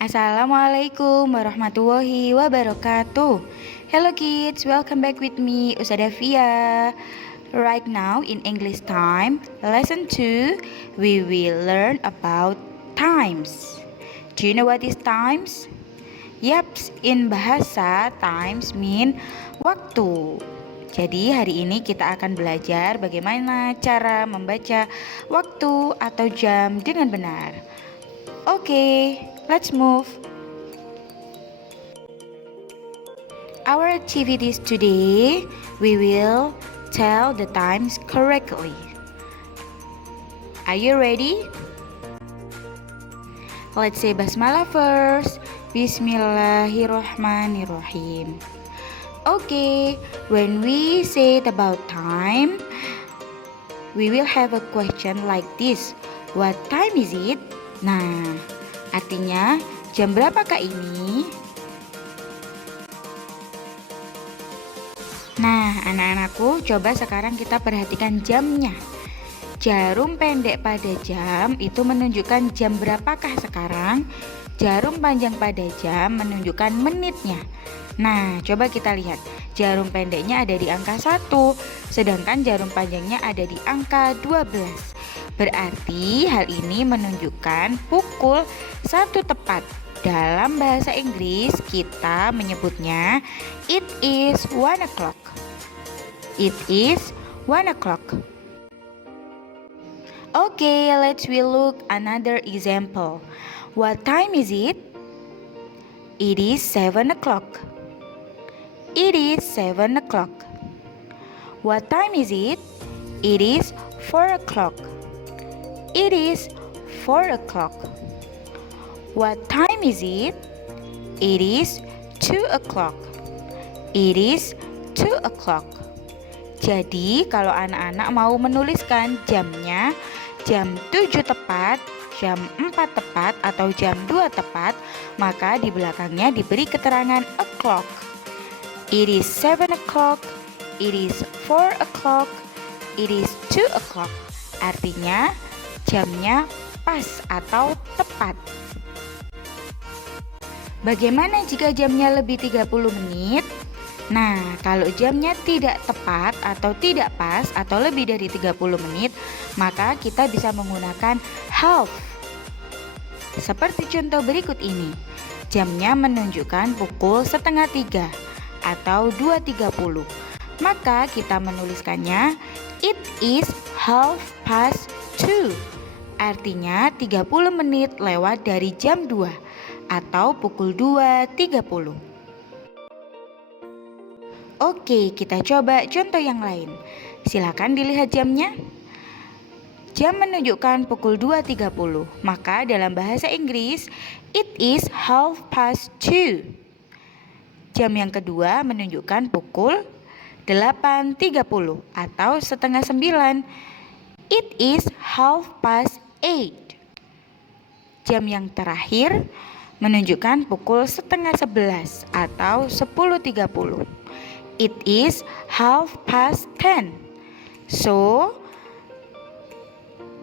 Assalamualaikum warahmatullahi wabarakatuh. Hello kids, welcome back with me Ustazah Fia. Right now in English time, lesson 2, we will learn about times. Do you know what is times? Yaps, in bahasa times mean waktu. Jadi hari ini kita akan belajar bagaimana cara membaca waktu atau jam dengan benar. Okay, let's move. Our activities today, we will tell the times correctly. Are you ready? Let's say basmalah first. Bismillahirrahmanirrahim. Okay, when we say about time, we will have a question like this. What time is it? Nah, artinya jam berapakah ini? Nah, anak-anakku, coba sekarang kita perhatikan jamnya. Jarum pendek pada jam itu menunjukkan jam berapakah sekarang. Jarum panjang pada jam menunjukkan menitnya. Nah, coba kita lihat. Jarum pendeknya ada di angka 1, sedangkan jarum panjangnya ada di angka 12. Berarti hal ini menunjukkan pukul 1 tepat. Dalam bahasa Inggris kita menyebutnya it is 1 o'clock. It is 1 o'clock. Okay, let's look another example. What time is it? It is 7 o'clock. It is 7 o'clock. What time is it? It is 4 o'clock. It is 4 o'clock. What time is it? It is 2 o'clock. It is 2 o'clock. Jadi kalau anak-anak mau menuliskan jamnya, jam 7 tepat, jam 4 tepat, atau jam 2 tepat, maka di belakangnya diberi keterangan o'clock. It is 7 o'clock. It is 4 o'clock. It is 2 o'clock. Artinya jamnya pas atau tepat. Bagaimana jika jamnya lebih 30 menit? Nah, kalau jamnya tidak tepat atau tidak pas atau lebih dari 30 menit, maka kita bisa menggunakan half. Seperti contoh berikut ini. Jamnya menunjukkan pukul 2:30 atau 2:30. Maka kita menuliskannya it is half past 2. Artinya 30 menit lewat dari jam 2 atau pukul 2:30. Oke, kita coba contoh yang lain. Silakan dilihat jamnya. Jam menunjukkan pukul 2:30. Maka dalam bahasa Inggris, it is half past 2. Jam yang kedua menunjukkan pukul 8:30 atau 8:30. It is half past 8. Jam yang terakhir menunjukkan pukul 10:30 atau 10:30. It is half past 10. So,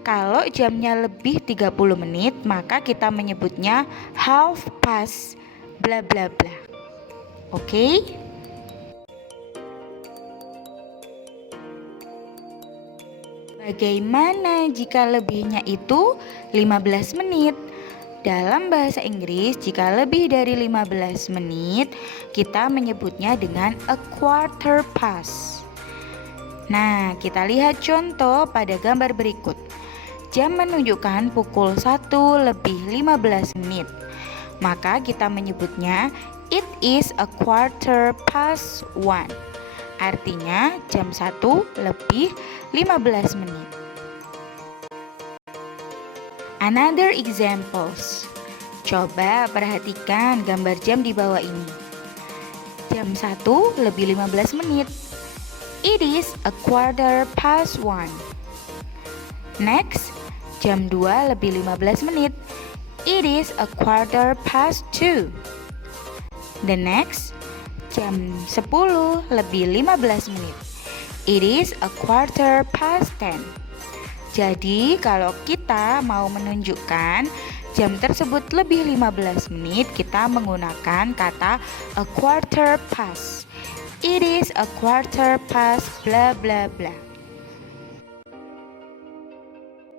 kalau jamnya lebih 30 menit, maka kita menyebutnya half past bla bla bla. Oke? Bagaimana jika lebihnya itu 15 menit? Dalam bahasa Inggris, jika lebih dari 15 menit, kita menyebutnya dengan a quarter past. Nah, kita lihat contoh pada gambar berikut. Jam menunjukkan pukul 1:15 menit. Maka kita menyebutnya it is a quarter past 1. Artinya jam 1:15 menit. Another examples. Coba perhatikan gambar jam di bawah ini. Jam 1:15 menit. It is a quarter past 1. Next, jam 2:15 menit. It is a quarter past 2. The next, jam 10:15 menit. It is a quarter past 10. Jadi kalau kita mau menunjukkan jam tersebut lebih 15 menit, kita menggunakan kata a quarter past. It is a quarter past bla bla bla.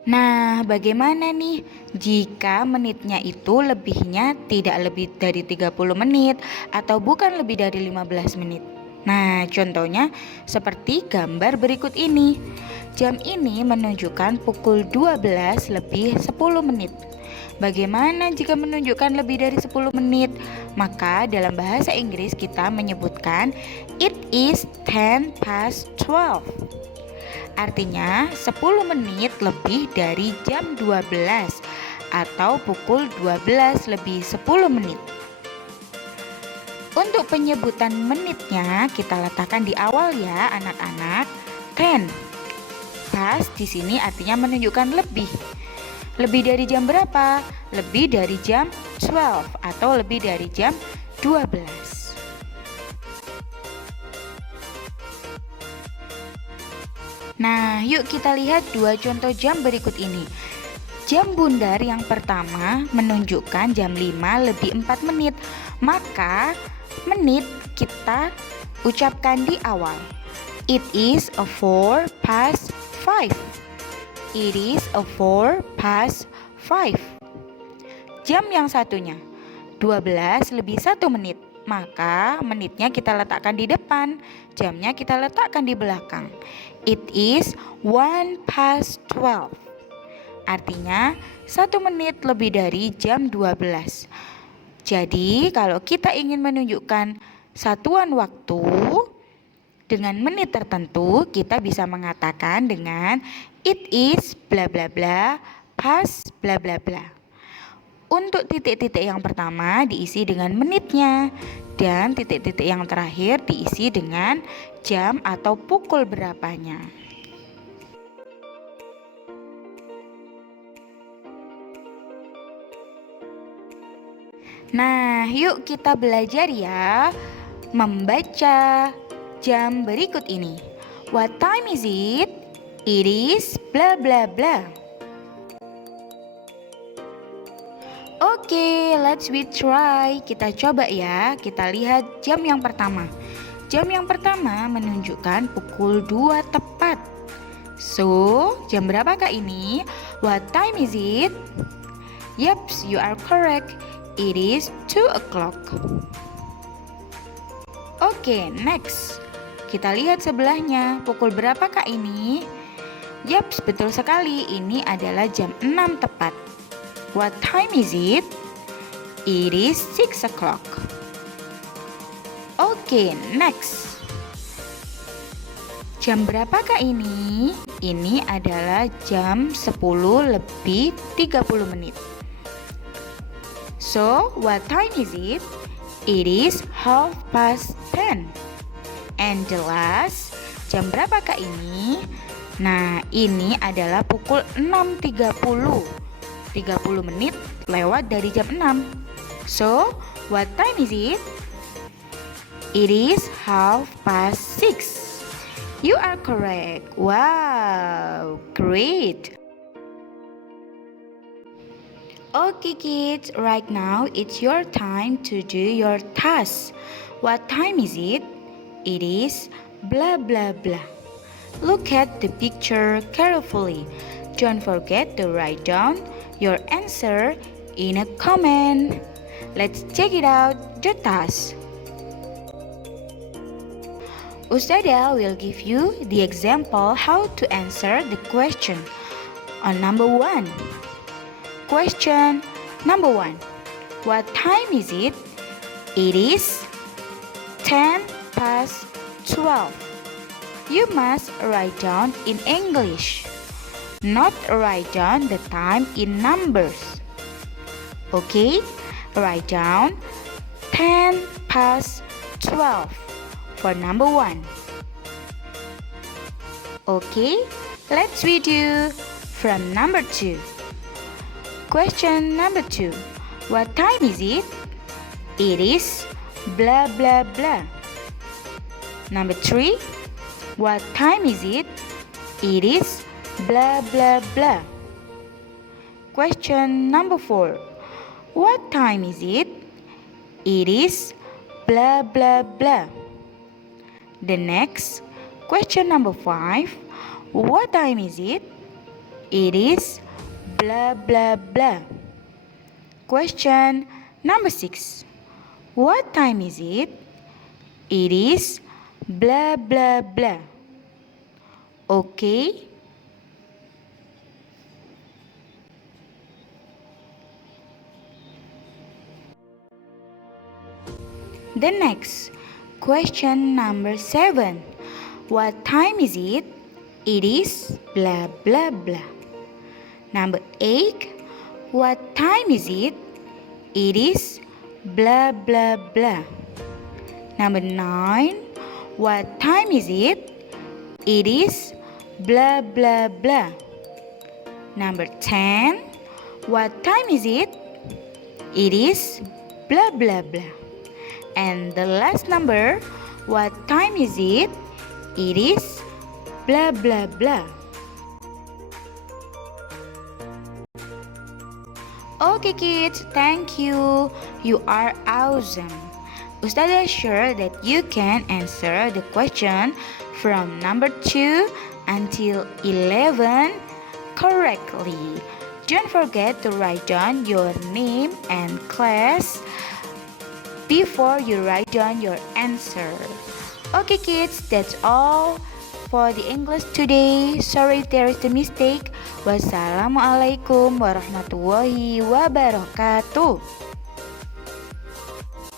Nah, bagaimana nih jika menitnya itu lebihnya tidak lebih dari 30 menit atau bukan lebih dari 15 menit? Nah, contohnya seperti gambar berikut ini. Jam ini menunjukkan pukul 12 lebih 10 menit. Bagaimana jika menunjukkan lebih dari 10 menit? Maka dalam bahasa Inggris kita menyebutkan it is 10 past 12. Artinya 10 menit lebih dari jam 12 atau pukul 12 lebih 10 menit. Untuk penyebutan menitnya kita letakkan di awal ya anak-anak. 10 past di sini artinya menunjukkan lebih. Lebih dari jam berapa? Lebih dari jam 12 atau lebih dari jam 12. Nah, yuk kita lihat dua contoh jam berikut ini. Jam bundar yang pertama menunjukkan jam 5 lebih 4 menit. Maka menit kita ucapkan di awal. It is a 4 past 5. It is a 4 past 5. Jam yang satunya 12 lebih 1 menit. Maka menitnya kita letakkan di depan, jamnya kita letakkan di belakang. It is 1 past 12. Artinya 1 menit lebih dari jam 12. Jadi kalau kita ingin menunjukkan satuan waktu dengan menit tertentu, kita bisa mengatakan dengan it is bla bla bla past bla bla bla. Untuk titik-titik yang pertama diisi dengan menitnya dan titik-titik yang terakhir diisi dengan jam atau pukul berapanya. Nah, yuk kita belajar ya membaca jam berikut ini. What time is it? It is bla bla bla. Oke, let's we try. Kita coba ya. Kita lihat jam yang pertama. Jam yang pertama menunjukkan pukul 2 tepat. So, jam berapakah ini? What time is it? Yups, you are correct. It is 2 o'clock. Oke, next. Kita lihat sebelahnya. Pukul berapakah ini? Yups, betul sekali. Ini adalah jam 6 tepat. What time is it? It is 6 o'clock. Oke, next. Jam berapakah ini? Ini adalah jam 10 lebih 30 menit. So, what time is it? It is 10:30. And the last, jam berapakah ini? Nah, ini adalah pukul 6.30. 30 menit lewat dari jam 6. So, what time is it? It is 6:30. You are correct. Wow, great. Okay kids, right now it's your time to do your task. What time is it? It is blah blah blah. Look at the picture carefully. Don't forget to write down your answer in a comment. Let's check it out, the task. Ustadzah will give you the example how to answer the question. On number 1. Question number 1. What time is it? It is 10:12. You must write down in English, not write down the time in numbers. Okay, write down 10:12 for number 1. Okay, let's review from number 2. Question number 2. What time is it? It is blah blah blah. Number 3. What time is it? It is blah blah blah. Question number 4. What time is it? It is blah blah blah. The next, question number 5. What time is it? It is blah blah blah. Question number 6. What time is it? It is blah blah blah. Okay? The next, question number 7. What time is it? It is blah blah blah. Number 8. What time is it? It is blah blah blah. Number 9. What time is it? It is blah blah blah. Number 10. What time is it? It is blah blah blah. And the last number, what time is it? It is blah blah blah. Okay kids, thank you. You are awesome. Ustazah sure that you can answer the question from number 2 until 11 correctly. Don't forget to write down your name and class before you write down your answer. Okay kids, that's all for the English today. Sorry if there is a mistake. Wassalamualaikum warahmatullahi wabarakatuh.